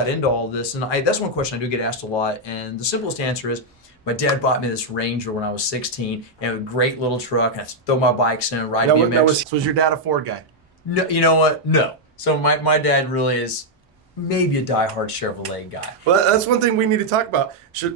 got into all of this, and that's one question I do get asked a lot, and the simplest answer is, my dad bought me this Ranger when I was 16, and it was a great little truck, and I throw my bikes in, ride BMX. Was your dad a Ford guy? No, you know what? No. So my dad really is maybe a diehard Chevrolet guy. Well, that's one thing we need to talk about.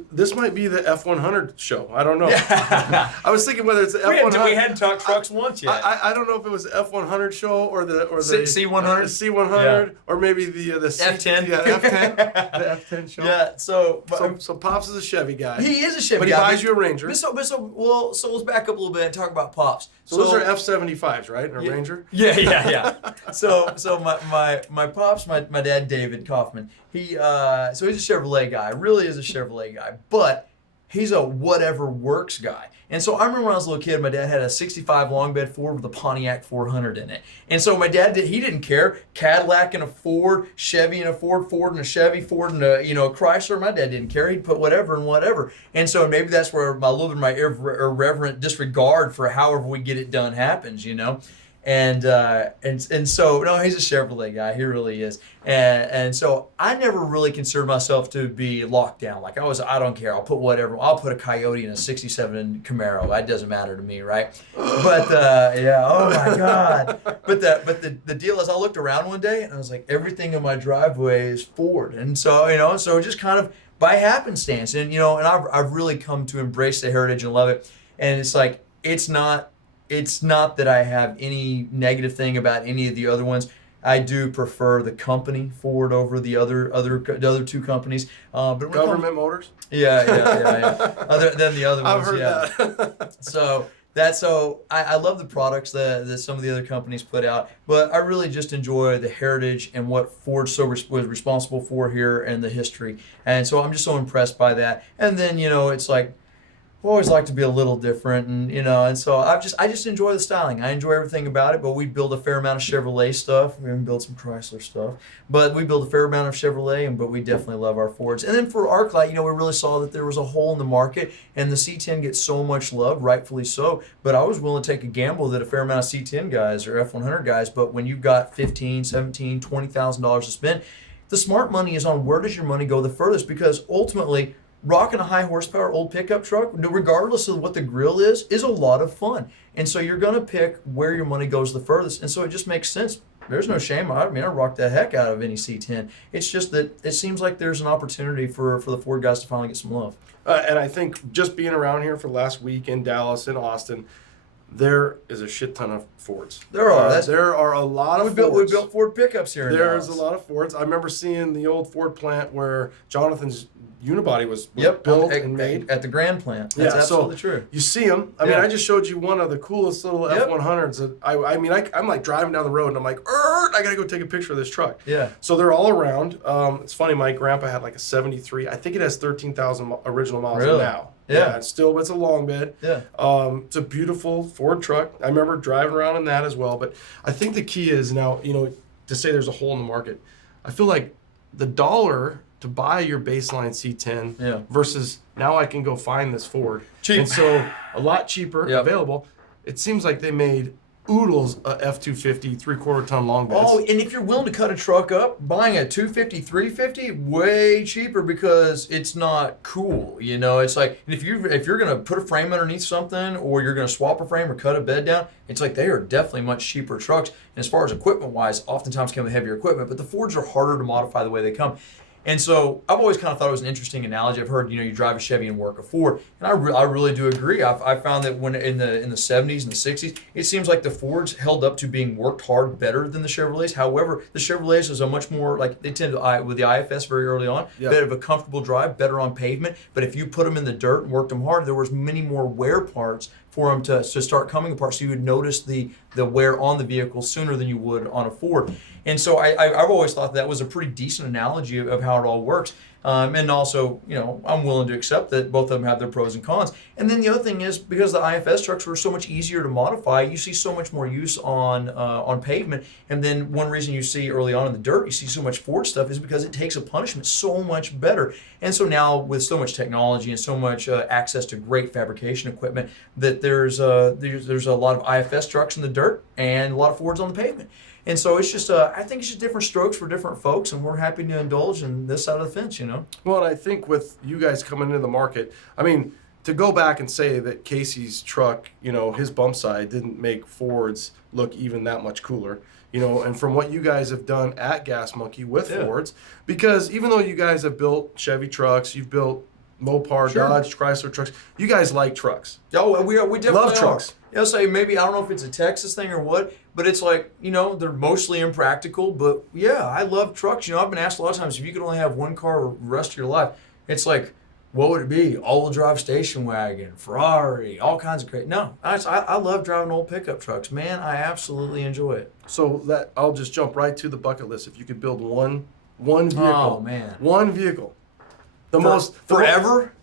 This might be the F100 show. I don't know. Yeah. I was thinking whether it's the F100. We hadn't talked trucks once yet. I don't know if it was the F100 show or the C100, C100, or maybe the F10. Yeah, F10. The F10 show. Yeah. So Pops is a Chevy guy. He is a Chevy guy. But he buys you a Ranger. So let's back up a little bit and talk about Pops. So those are F75s, right? Or Ranger? Yeah. So my Pops, my dad David Kaufman, he's a Chevrolet guy. Really is a Chevrolet guy, but he's a whatever works guy. And so I remember when I was a little kid, my dad had a 65 long bed Ford with a Pontiac 400 in it. And so my dad he didn't care. Cadillac and a Ford, Chevy and a Ford, Ford and a Chevy, Ford and a Chrysler. My dad didn't care. He'd put whatever and whatever. And so maybe that's where a little bit of my irreverent disregard for however we get it done happens, And so no, he's a Chevrolet guy. He really is. And so I never really considered myself to be locked down. Like I don't care. I'll put whatever. I'll put a Coyote in a '67 Camaro. That doesn't matter to me, right? But oh my God. But the deal is, I looked around one day and I was like, everything in my driveway is Ford. And so so just kind of by happenstance, and and I've really come to embrace the heritage and love it. And it's like it's not that I have any negative thing about any of the other ones. I do prefer the company Ford over the other two companies. But Government Motors? Yeah. Other than the other ones. I've heard that. So I love the products that some of the other companies put out, but I really just enjoy the heritage and what Ford was responsible for here and the history. And so I'm just so impressed by that. And then, it's like, I always like to be a little different, and so I just enjoy the styling. I enjoy everything about it. But we build a fair amount of Chevrolet stuff. We even build some Chrysler stuff, but we build a fair amount of Chevrolet. But we definitely love our Fords. And then for ArcLight, we really saw that there was a hole in the market, and the C10 gets so much love, rightfully so. But I was willing to take a gamble that a fair amount of C10 guys or F100 guys. But when you've got $15,000, $17,000, $20,000 to spend, the smart money is on where does your money go the furthest, because ultimately, rocking a high horsepower old pickup truck, regardless of what the grill is a lot of fun. And so you're going to pick where your money goes the furthest. And so it just makes sense. There's no shame. I rock the heck out of any C10. It's just that it seems like there's an opportunity for the Ford guys to finally get some love. And I think just being around here for the last week in Dallas and Austin, there is a shit ton of Fords. There are. There are a lot of Fords. We built Ford pickups here in Dallas. There's a lot of Fords. I remember seeing the old Ford plant where Jonathan's unibody was built and made at the Grand plant. That's absolutely true. You see them. I mean, I just showed you one of the coolest little F100s. That I'm like driving down the road and I'm like, I gotta go take a picture of this truck. Yeah. So they're all around. It's funny. My grandpa had like a '73. I think it has 13,000 original miles now. Yeah. It's a long bed. Yeah. It's a beautiful Ford truck. I remember driving around in that as well. But I think the key is now, to say there's a hole in the market. I feel like the dollar to buy your baseline C10 versus now I can go find this Ford. Cheap. And so a lot cheaper available. It seems like they made oodles of F250 3/4 ton long beds. Oh, and if you're willing to cut a truck up, buying a 250, 350, way cheaper because it's not cool. It's like if you're gonna put a frame underneath something, or you're gonna swap a frame or cut a bed down, it's like they are definitely much cheaper trucks. And as far as equipment wise, oftentimes come with heavier equipment, but the Fords are harder to modify the way they come. And so I've always kind of thought it was an interesting analogy. I've heard, you drive a Chevy and work a Ford, and I really do agree. I found that when in the 70s and the 60s, it seems like the Fords held up to being worked hard better than the Chevrolets. However, the Chevrolets is a much more, like they tend to, with the IFS very early on, bit of a comfortable drive, better on pavement. But if you put them in the dirt and worked them hard, there was many more wear parts for them to start coming apart, so you would notice the wear on the vehicle sooner than you would on a Ford. And so I've always thought that was a pretty decent analogy of how it all works. And also, I'm willing to accept that both of them have their pros and cons. And then the other thing is, because the IFS trucks were so much easier to modify, you see so much more use on pavement. And then one reason you see early on in the dirt, you see so much Ford stuff is because it takes a punishment so much better. And so now with so much technology and so much access to great fabrication equipment, that there's a lot of IFS trucks in the dirt and a lot of Fords on the pavement. And so it's just, I think it's just different strokes for different folks, and we're happy to indulge in this side of the fence, you know? Well, and I think with you guys coming into the market, I mean, to go back and say that Casey's truck, you know, his bump side didn't make Ford's look even that much cooler, you know, and from what you guys have done at Gas Monkey with Ford's, because even though you guys have built Chevy trucks, you've built Mopar, Dodge, Chrysler trucks, you guys like trucks. Oh, we definitely love are. trucks. I'll say maybe, I don't know if it's a Texas thing or what, but it's like, you know, they're mostly impractical, but yeah, I love trucks. You know, I've been asked a lot of times, if you could only have one car the rest of your life, it's like, what would it be? All-wheel drive station wagon, Ferrari, all kinds of crazy. No, I love driving old pickup trucks. Man, I absolutely enjoy it. So that I'll just jump right to the bucket list. If you could build one vehicle. Oh, man. One vehicle. Forever?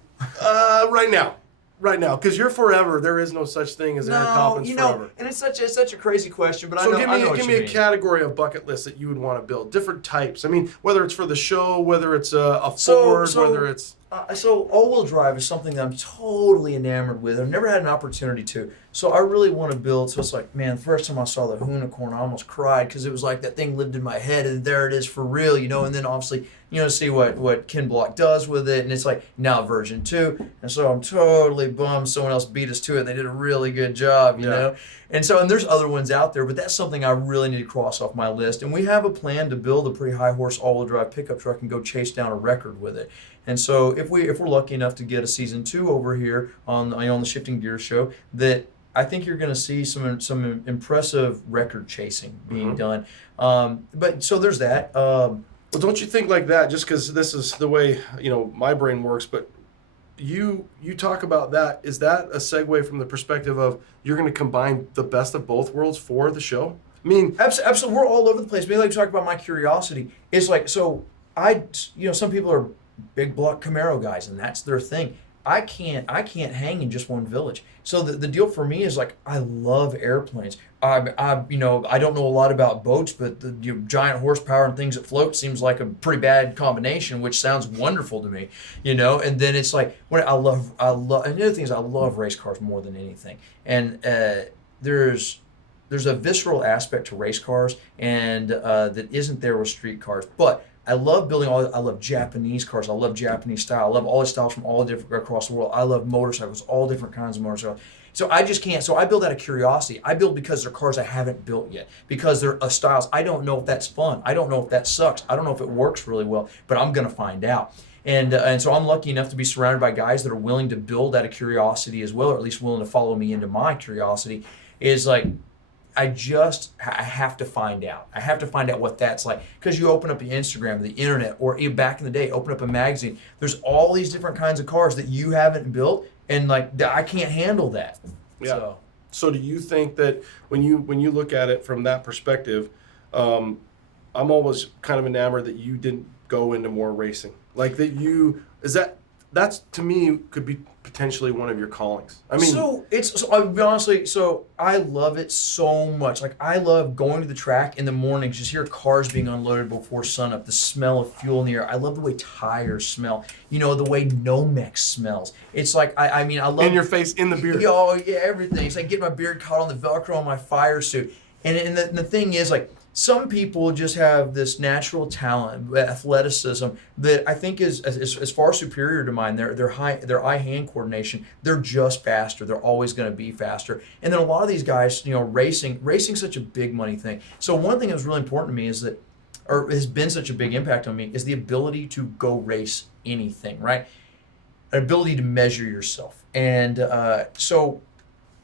Right now, because you're forever. There is no such thing as Aaron Kaufman's forever. And it's such a crazy question. But so I know give me a category of bucket list that you would want to build. Different types. I mean, whether it's for the show, whether it's a Ford, whether it's so all-wheel drive is something that I'm totally enamored with. I've never had an opportunity to. So I really want to build. So it's like, man, the first time I saw the Unicorn, I almost cried because it was like that thing lived in my head, and there it is for real, you know. And then obviously, you know, see what Ken Block does with it, and it's like now version 2. And so I'm totally bummed someone else beat us to it. They did a really good job, you know. And so, and there's other ones out there, but that's something I really need to cross off my list. And we have a plan to build a pretty high horse all-wheel drive pickup truck and go chase down a record with it. And so if we're lucky enough to get a season 2 over here on the Shifting Gears show, that I think you're going to see some impressive record chasing being done. But so there's that. Well, don't you think like that? Just because this is the way, you know, my brain works, but you talk about that. Is that a segue from the perspective of you're going to combine the best of both worlds for the show? I mean, absolutely. We're all over the place. Maybe like talk about my curiosity. It's like, so some people are big block Camaro guys, and that's their thing. I can't hang in just one village. So the deal for me is like, I love airplanes. I don't know a lot about boats, but the giant horsepower and things that float seems like a pretty bad combination, which sounds wonderful to me, you know. And then it's like, when I love, and the other thing is I love race cars more than anything. And there's a visceral aspect to race cars, and that isn't there with street cars, but I love building I love Japanese cars. I love Japanese style. I love all the styles from all different across the world. I love motorcycles, all different kinds of motorcycles. So I just can't. So I build out of curiosity. I build because they're cars I haven't built yet. Because they're styles. I don't know if that's fun. I don't know if that sucks. I don't know if it works really well. But I'm gonna find out. And so I'm lucky enough to be surrounded by guys that are willing to build out of curiosity as well, or at least willing to follow me into my curiosity. Is like, I have to find out. I have to find out what that's like. Because you open up the Instagram, the internet, or even back in the day, open up a magazine. There's all these different kinds of cars that you haven't built, and like I can't handle that. Yeah. So do you think that when you look at it from that perspective, I'm always kind of enamored that you didn't go into more racing. Like that's to me could be potentially one of your callings. I mean, I'll be honestly, so I love it so much. Like I love going to the track in the mornings, just hear cars being unloaded before sunup, the smell of fuel in the air. I love the way tires smell. You know, the way Nomex smells. It's like I love in your face, in the beard. Oh yeah, everything. It's like getting my beard caught on the Velcro on my fire suit. And the thing is, like, some people just have this natural talent, athleticism that I think is far superior to mine. Their eye-hand coordination, they're just faster. They're always going to be faster. And then a lot of these guys, you know, racing's such a big money thing. So one thing that was really important to me is that, or has been such a big impact on me, is the ability to go race anything, right? An ability to measure yourself. And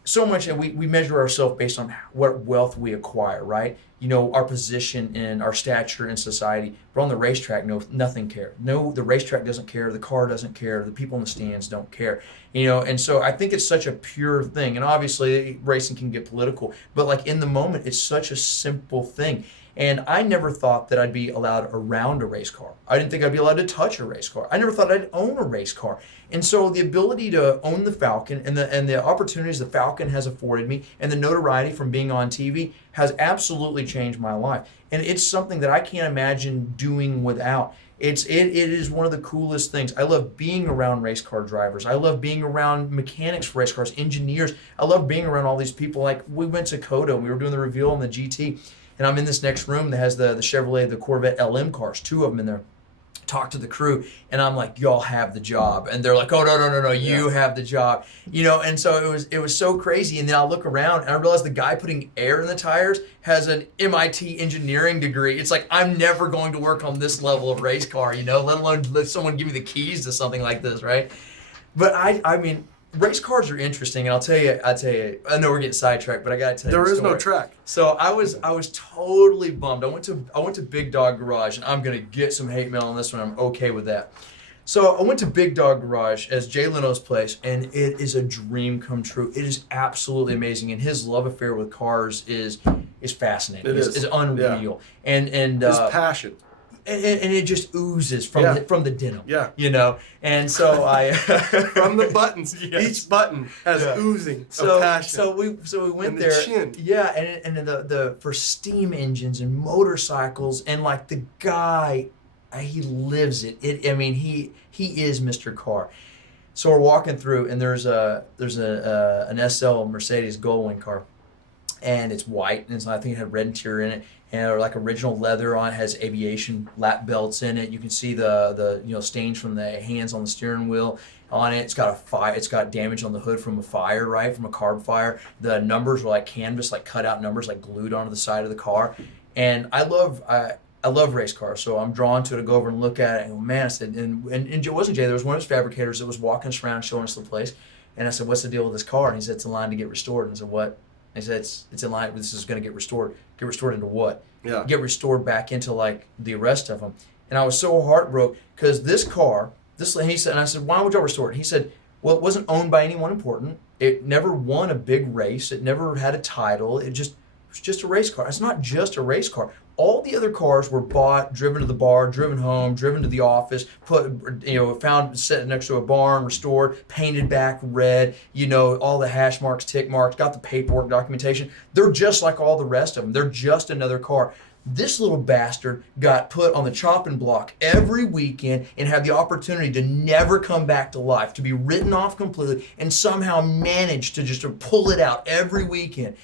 so much, and we measure ourselves based on what wealth we acquire, right? You know, our position and our stature in society. But on the racetrack, no, nothing cares. No, the racetrack doesn't care. The car doesn't care. The people in the stands don't care. You know, and so I think it's such a pure thing. And obviously, racing can get political. But like in the moment, it's such a simple thing. And I never thought that I'd be allowed around a race car. I didn't think I'd be allowed to touch a race car. I never thought I'd own a race car. And so the ability to own the Falcon and the opportunities the Falcon has afforded me and the notoriety from being on TV has absolutely changed my life. And it's something that I can't imagine doing without. It is one of the coolest things. I love being around race car drivers. I love being around mechanics for race cars, engineers. I love being around all these people. Like we went to COTA, we were doing the reveal on the GT. And I'm in this next room that has the Chevrolet, the Corvette LM cars, 2 of them in there. Talk to the crew, and I'm like, y'all have the job, and they're like, oh no, you have the job, and so it was so crazy. And then I look around and I realize the guy putting air in the tires has an MIT engineering degree. It's like, I'm never going to work on this level of race car, let alone let someone give me the keys to something like this, right? But I mean, race cars are interesting, and I'll tell you, I know we're getting sidetracked, but I gotta tell you There the is story. no track. So I was totally bummed. I went to Big Dog Garage, and I'm gonna get some hate mail on this one. I'm okay with that. So I went to Big Dog Garage as Jay Leno's place, and it is a dream come true. It is absolutely amazing, and his love affair with cars is fascinating. It's unreal, and His passion. And it just oozes from the denim. Yeah. And so I from the buttons. Yes. Each button has oozing of passion. So we went and there. The chin. Yeah, and the for steam engines and motorcycles, and like the guy, he lives it. I mean, he is Mr. Car. So we're walking through, and there's an SL Mercedes Gullwing car, and it's white, and I think it had red interior in it, and like original leather on it, has aviation lap belts in it. You can see the stains from the hands on the steering wheel on it. It's got a fire. It's got damage on the hood from a fire, right, from a carb fire. The numbers were like canvas, like cut out numbers, like glued onto the side of the car. And I love race cars, so I'm drawn to it to go over and look at it. And go, man, I said, and it wasn't Jay. There was one of his fabricators that was walking us around showing us the place. And I said, what's the deal with this car? And he said, it's in line to get restored. And I said, what? He said, it's in line. This is going to get restored. Get restored into what? Yeah. Get restored back into like the rest of them. And I was so heartbroken because this car, he said, and I said, why would y'all restore it? He said, well, it wasn't owned by anyone important. It never won a big race. It never had a title. It was just a race car. It's not just a race car. All the other cars were bought, driven to the bar, driven home, driven to the office, found set next to a barn, restored, painted back red, all the hash marks, tick marks, got the paperwork, documentation. They're just like all the rest of them. They're just another car. This little bastard got put on the chopping block every weekend and had the opportunity to never come back to life, to be written off completely, and somehow managed to just pull it out every weekend.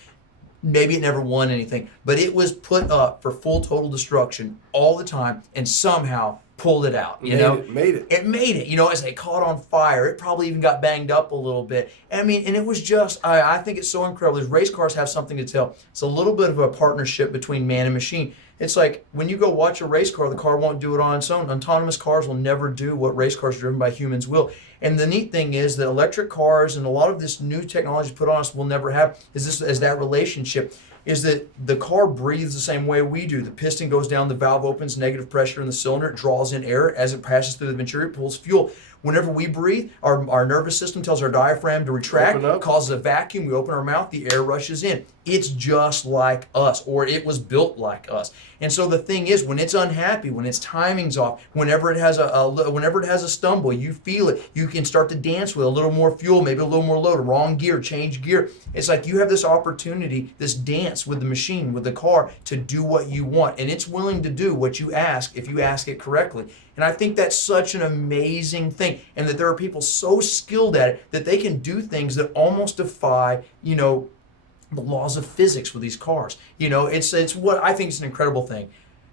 Maybe it never won anything, but it was put up for full total destruction all the time and somehow pulled it out. It made it. It made it. As they caught on fire, it probably even got banged up a little bit. And it was just, I think it's so incredible. These race cars have something to tell. It's a little bit of a partnership between man and machine. It's like when you go watch a race car, the car won't do it on its own. Autonomous cars will never do what race cars driven by humans will. And the neat thing is that electric cars and a lot of this new technology put on us will never have is that relationship. Is that the car breathes the same way we do. The piston goes down, the valve opens, negative pressure in the cylinder, it draws in air. As it passes through the venturi, it pulls fuel. Whenever we breathe, our nervous system tells our diaphragm to retract, causes a vacuum, we open our mouth, the air rushes in. It's just like us, or it was built like us. And so the thing is, when it's unhappy, when its timing's off, whenever it has a stumble, you feel it. You can start to dance with a little more fuel, maybe a little more load, wrong gear, change gear. It's like you have this opportunity, this dance with the machine, with the car, to do what you want. And it's willing to do what you ask if you ask it correctly. And I think that's such an amazing thing. And that there are people so skilled at it that they can do things that almost defy, the laws of physics with these cars. It's what I think is an incredible thing.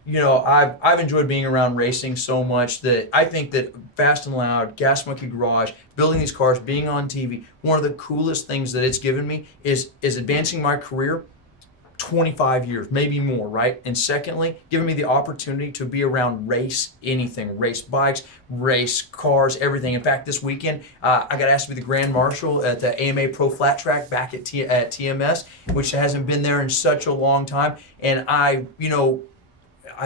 I've enjoyed being around racing so much that I think that Fast and Loud, Gas Monkey Garage, building these cars, being on TV, one of the coolest things that it's given me is advancing my career 25 years, maybe more, right? And secondly, giving me the opportunity to be around race bikes, race cars, everything. In fact, this weekend, I got asked to be the Grand Marshal at the AMA Pro Flat Track back at TMS, which hasn't been there in such a long time. And I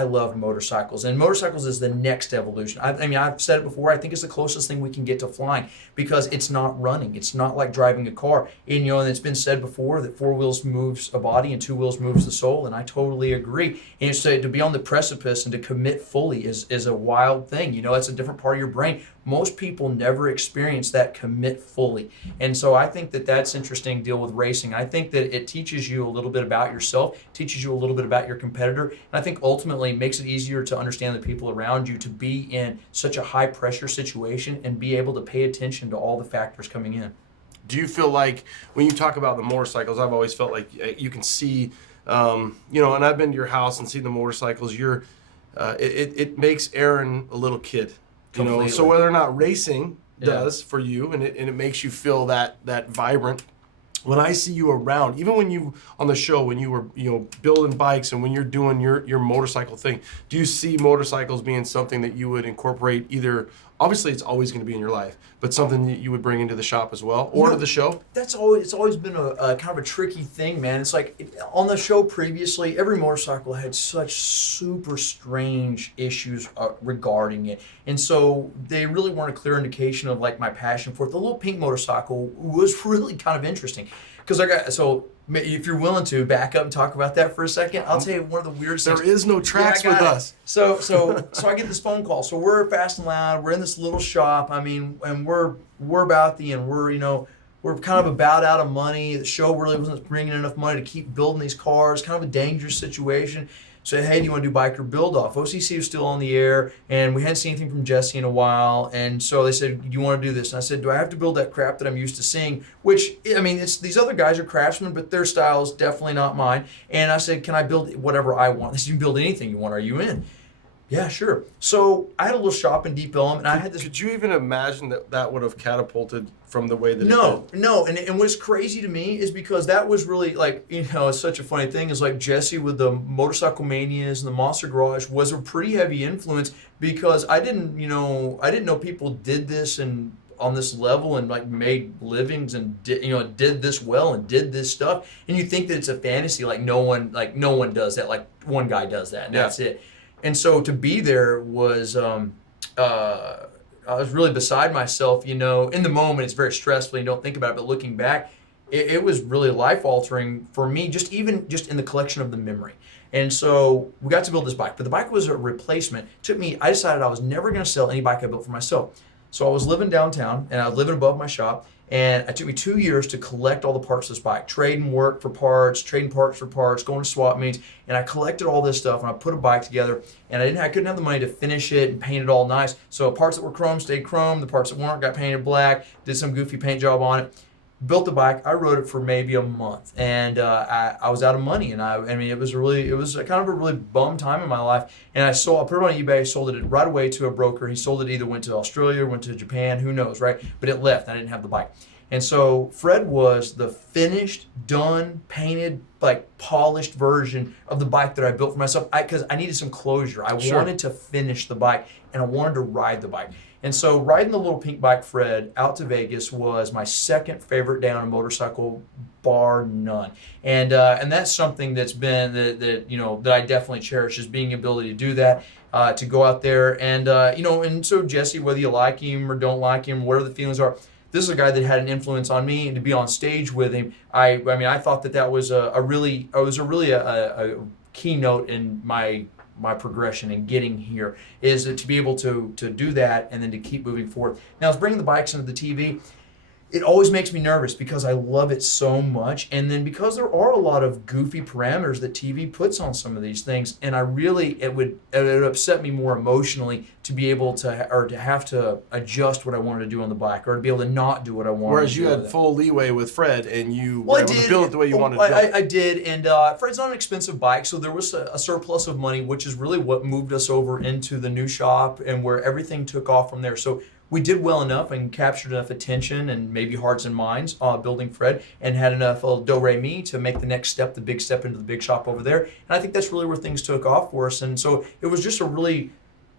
love motorcycles, and motorcycles is the next evolution. I've said it before, I think it's the closest thing we can get to flying because it's not running. It's not like driving a car. And it's been said before that 4 wheels moves a body and 2 wheels moves the soul, and I totally agree. And so to be on the precipice and to commit fully is a wild thing. It's a different part of your brain. Most people never experience that commit fully. And so I think that that's interesting deal with racing. I think that it teaches you a little bit about yourself, teaches you a little bit about your competitor, and I think ultimately makes it easier to understand the people around you, to be in such a high pressure situation and be able to pay attention to all the factors coming in. Do you feel like when you talk about the motorcycles, I've always felt like you can see, you know, and I've been to your house and seen the motorcycles. It makes Aaron a little kid, you know. So whether or not racing does for you, and it makes you feel that vibrant. When I see you around, even when you on the show, when you were, you know, building bikes and when you're doing your motorcycle thing, do you see motorcycles being something that you would incorporate either? Obviously, it's always going to be in your life, but something that you would bring into the shop as well, or to the show? It's always been a kind of a tricky thing, man. It's like on the show previously, every motorcycle had such super strange issues regarding it. And so they really weren't a clear indication of like my passion for it. The little pink motorcycle was really kind of interesting. Because if you're willing to back up and talk about that for a second, I'll tell you one of the weirdest things. There is no tracks with us. So I get this phone call. So we're fast and loud. We're in this little shop. I mean, and we're about the end. We're kind of about out of money. The show really wasn't bringing enough money to keep building these cars. Kind of a dangerous situation. So, hey, do you want to do biker build off? OCC was still on the air, and we hadn't seen anything from Jesse in a while. And so they said, do you want to do this? And I said, do I have to build that crap that I'm used to seeing? Which, I mean, these other guys are craftsmen, but their style is definitely not mine. And I said, can I build whatever I want? They said, you can build anything you want. Are you in? Yeah, sure. So I had a little shop in Deep Ellum, and I had this. Could you even imagine that would have catapulted from the way that it did? No. And what's crazy to me is because that was really like, you know, it's such a funny thing. Is like Jesse with the Motorcycle Manias and the Monster Garage was a pretty heavy influence because I didn't know people did this and on this level and like made livings and did this well and did this stuff. And you think that it's a fantasy, like no one does that. Like one guy does that, and that's it. And so to be there was, I was really beside myself, you know. In the moment, it's very stressful. You don't think about it, but looking back, it was really life-altering for me, just in the collection of the memory. And so we got to build this bike, but the bike was a replacement. I decided I was never going to sell any bike I built for myself. So I was living downtown, and I was living above my shop, and it took me 2 years to collect all the parts of this bike, trading work for parts, trading parts for parts, going to swap meets, and I collected all this stuff, and I put a bike together, and I couldn't have the money to finish it and paint it all nice, so parts that were chrome stayed chrome, the parts that weren't got painted black, did some goofy paint job on it. Built the bike. I rode it for maybe a month, and I was out of money, and I mean it was kind of a really bum time in my life. And I put it on eBay, sold it right away to a broker. He sold it, either went to Australia, went to Japan, who knows, right? But it left. I didn't have the bike, and so Fred was the finished, done, painted, like polished version of the bike that I built for myself. Because I needed some closure. I wanted to finish the bike, and I wanted to ride the bike. And so riding the little pink bike Fred out to Vegas was my second favorite day on a motorcycle, bar none. And that's something that's been that I definitely cherish, is being ability to do that, to go out there and and so Jesse, whether you like him or don't like him, whatever the feelings are, this is a guy that had an influence on me, and to be on stage with him, I thought that was a really keynote in my progression in getting here, is to be able to do that and then to keep moving forward. Now, as bringing the bikes into the TV, it always makes me nervous because I love it so much, and then because there are a lot of goofy parameters that TV puts on some of these things, and it would upset me more emotionally to be able to have to adjust what I wanted to do on the bike, or to be able to not do what I wanted. Whereas to you do had full leeway with Fred, and you were able to build it the way you wanted to build it. I did, and Fred's not an expensive bike, so there was a surplus of money, which is really what moved us over into the new shop and where everything took off from there. So we did well enough and captured enough attention and maybe hearts and minds building Fred, and had enough do-re-mi to make the next step, the big step into the big shop over there. And I think that's really where things took off for us. And so it was just a really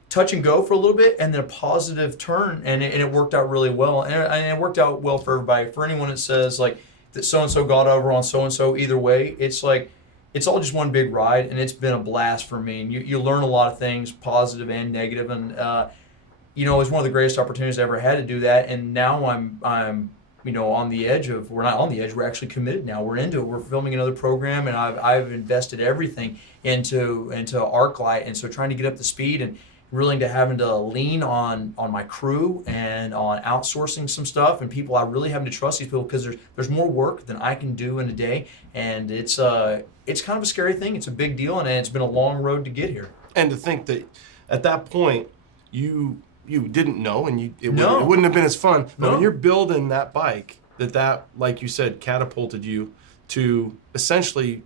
touch and go for a little bit, and then a positive turn, and it worked out really well. And it worked out well for everybody. For anyone that says like that so-and-so got over on so-and-so, either way, it's like, it's all just one big ride, and it's been a blast for me. And you learn a lot of things, positive and negative, and it was one of the greatest opportunities I ever had to do that. And now I'm on the edge of, we're not on the edge, we're actually committed now. We're into it. We're filming another program, and I've invested everything into ArcLight, and so trying to get up to speed and really having to lean on my crew and on outsourcing some stuff, and people, I really having to trust these people, because there's more work than I can do in a day, and it's kind of a scary thing. It's a big deal, and it's been a long road to get here. And to think that at that point you didn't know, and it wouldn't have been as fun. But when you're building that bike, that, like you said, catapulted you to essentially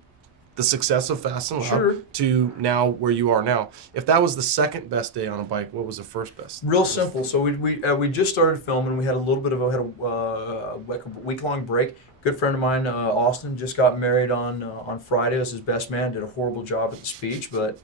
the success of Fast and Loud Sure. to now where you are now. If that was the second best day on a bike, what was the first best? Real simple. So we just started filming. We had a little bit of like a week-long break. Good friend of mine, Austin, just got married on Friday. Was his best man. Did a horrible job at the speech, but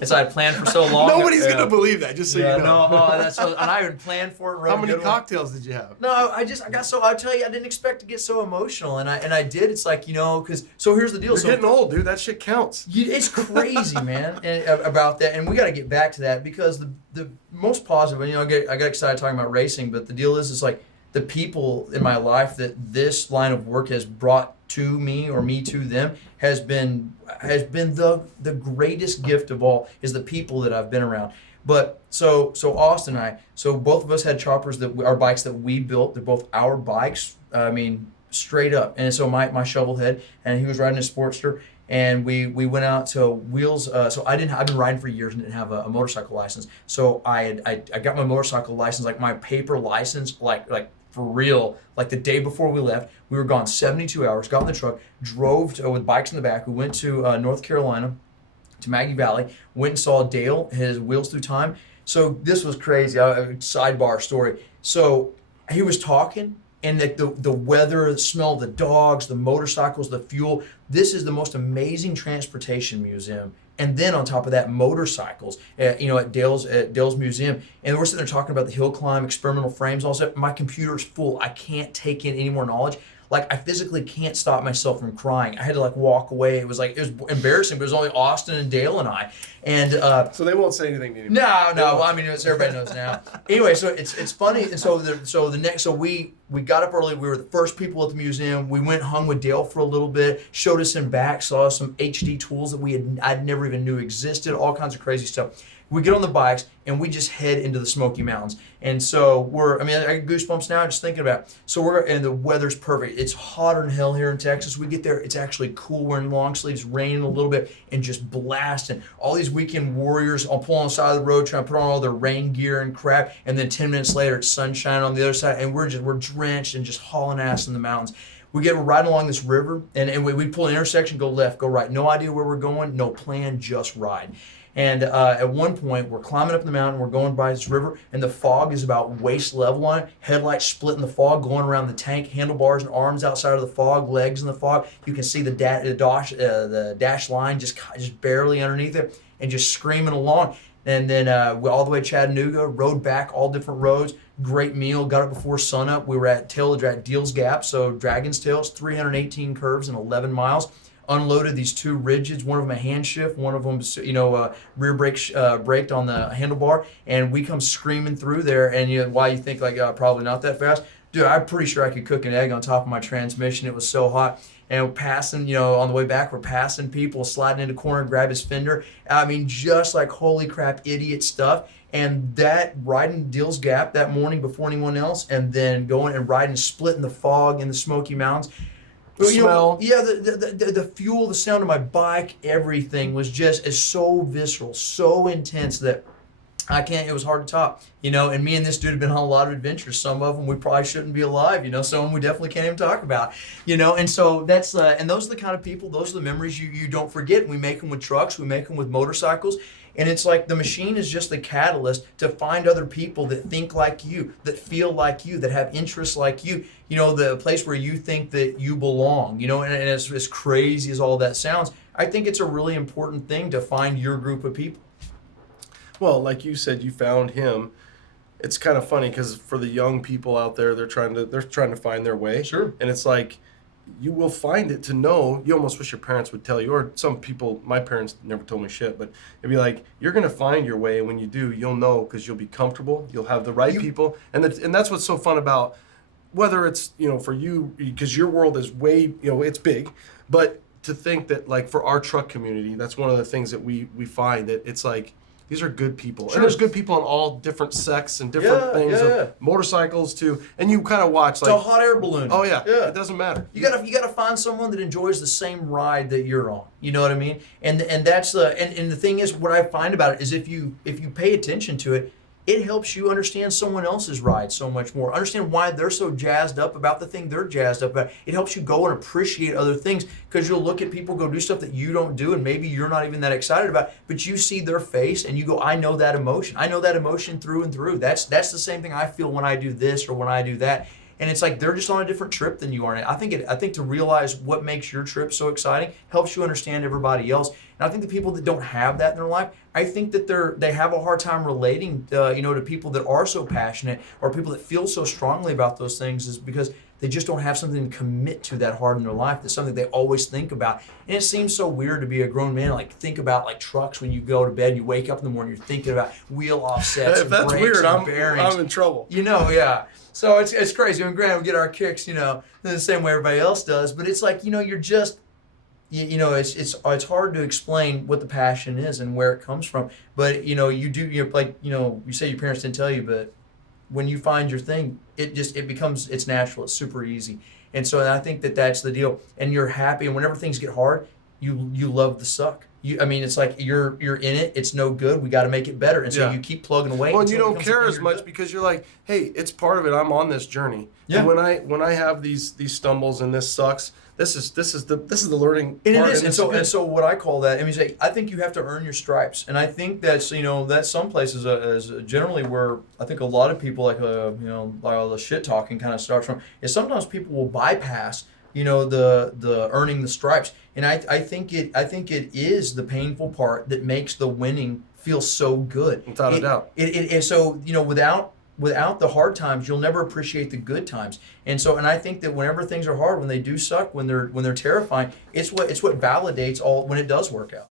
as I had planned for so long. Nobody's gonna believe that. Just so you know. And I had planned for it. How many cocktails did you have? No, I got so. I'll tell you, I didn't expect to get so emotional, and I did. It's like because so here's the deal. You're getting old, dude. That shit counts. It's crazy, man, about that, and we got to get back to that because the most positive. I got excited talking about racing, but the deal is, it's like the people in my life that this line of work has brought to me or me to them has been the greatest gift of all is the people that I've been around. But so Austin and I, both of us had choppers that our bikes that we built. They're both our bikes. I mean, straight up. And so my shovelhead, and he was riding a Sportster, and we went out to Wheels. So I've been riding for years and didn't have a motorcycle license. So I got my motorcycle license, like my paper license, like for real, like the day before we left. We were gone 72 hours, got in the truck, drove with bikes in the back. We went to North Carolina, to Maggie Valley, went and saw Dale, his Wheels Through Time. So this was crazy, sidebar story. So he was talking, and the weather, the smell of the dogs, the motorcycles, the fuel. This is the most amazing transportation museum. And then on top of that, motorcycles, at Dale's museum. And we're sitting there talking about the hill climb, experimental frames, all that. My computer's full. I can't take in any more knowledge. Like, I physically can't stop myself from crying. I had to walk away. It was embarrassing, but it was only Austin and Dale and I. And so they won't say anything to you. No. Well, I mean, everybody knows now. Anyway, so it's funny. And so we got up early. We were the first people at the museum. We went, hung with Dale for a little bit, showed us in back, saw some HD tools that I'd never even knew existed, all kinds of crazy stuff. We get on the bikes and we just head into the Smoky Mountains. And so I got goosebumps now just thinking about it. So and the weather's perfect. It's hotter than hell here in Texas. We get there, it's actually cool. We're in long sleeves, raining a little bit, and just blasting. All these weekend warriors all pulling on the side of the road, trying to put on all their rain gear and crap. And then 10 minutes later, it's sunshine on the other side, and we're drenched and just hauling ass in the mountains. We're riding along this river, and we pull an intersection, go left, go right. No idea where we're going, no plan, just ride. And at one point, we're climbing up the mountain, we're going by this river, and the fog is about waist level on it. Headlights splitting the fog, going around the tank, handlebars and arms outside of the fog, legs in the fog. You can see the dash line just barely underneath it, and just screaming along. And then all the way to Chattanooga, rode back all different roads. Great meal, got up before sunup. We were at Deals Gap, so Dragon's Tails, 318 curves and 11 miles. Unloaded these two rigids, one of them a hand shift, one of them, rear braked on the handlebar, and we come screaming through there. And why you think probably not that fast, dude? I'm pretty sure I could cook an egg on top of my transmission. It was so hot. And we're passing, on the way back, we're passing people, sliding into corner, grab his fender. I mean, just like holy crap, idiot stuff. And that riding Deals Gap that morning before anyone else, and then going and riding, splitting the fog in the Smoky Mountains. Smell. The fuel, the sound of my bike, everything was just so visceral, so intense that it was hard to top. And me and this dude have been on a lot of adventures. Some of them we probably shouldn't be alive, some of them we definitely can't even talk about, and so that's, and those are the kind of people, those are the memories you don't forget. We make them with trucks, we make them with motorcycles. And it's like the machine is just the catalyst to find other people that think like you, that feel like you, that have interests like you. The place where you think that you belong. And as crazy as all that sounds, I think it's a really important thing to find your group of people. Well, like you said, you found him. It's kind of funny because for the young people out there, they're trying to find their way. Sure. And it's like, you will find it to know. You almost wish your parents would tell you, or some people, my parents never told me shit, but it'd be like, you're going to find your way, and when you do, you'll know because you'll be comfortable, you'll have the right people, and that's what's so fun about, whether it's, for you, because your world is way, it's big, but to think that, like, for our truck community, that's one of the things that we find, that it's like, these are good people. Sure. And there's good people in all different sects and different things, of motorcycles too. And you kind of watch, like, it's a hot air balloon. Oh yeah, it doesn't matter. You gotta find someone that enjoys the same ride that you're on. You know what I mean? And that's and the thing is, what I find about it is if you pay attention to it, it helps you understand someone else's ride so much more. Understand why they're so jazzed up about the thing they're jazzed up about. It helps you go and appreciate other things, because you'll look at people go do stuff that you don't do and maybe you're not even that excited about, but you see their face and you go, I know that emotion. I know that emotion through and through. That's the same thing I feel when I do this or when I do that. And it's like they're just on a different trip than you are. And I think to realize what makes your trip so exciting helps you understand everybody else. And I think the people that don't have that in their life, I think that they have a hard time relating, to people that are so passionate or people that feel so strongly about those things, is because they just don't have something to commit to that hard in their life. That's something they always think about. And it seems so weird to be a grown man, like think about like trucks when you go to bed, you wake up in the morning, you're thinking about wheel offsets If and that's brakes weird, and bearings. I'm in trouble. Yeah. So it's crazy. I mean, granted, we get our kicks, the same way everybody else does, but it's like, you're just, it's hard to explain what the passion is and where it comes from. But, you do, you say your parents didn't tell you, but when you find your thing, it becomes, it's natural. It's super easy. And so I think that's the deal. And you're happy. And whenever things get hard, you love the suck. It's like you're in it. It's no good. We got to make it better. And so you keep plugging away. Well, and you don't care as much because you're like, hey, it's part of it. I'm on this journey. Yeah. And when I have these stumbles and this sucks, this is the learning and part. It is. And so what I call that, I think you have to earn your stripes. And I think that's some places is generally where I think a lot of people like all the shit talking kind of starts from, is sometimes people will bypass the earning the stripes. And I think it is the painful part that makes the winning feel so good. Without a doubt. So without the hard times, you'll never appreciate the good times. And I think that whenever things are hard, when they do suck, when they're terrifying, it's what validates all when it does work out.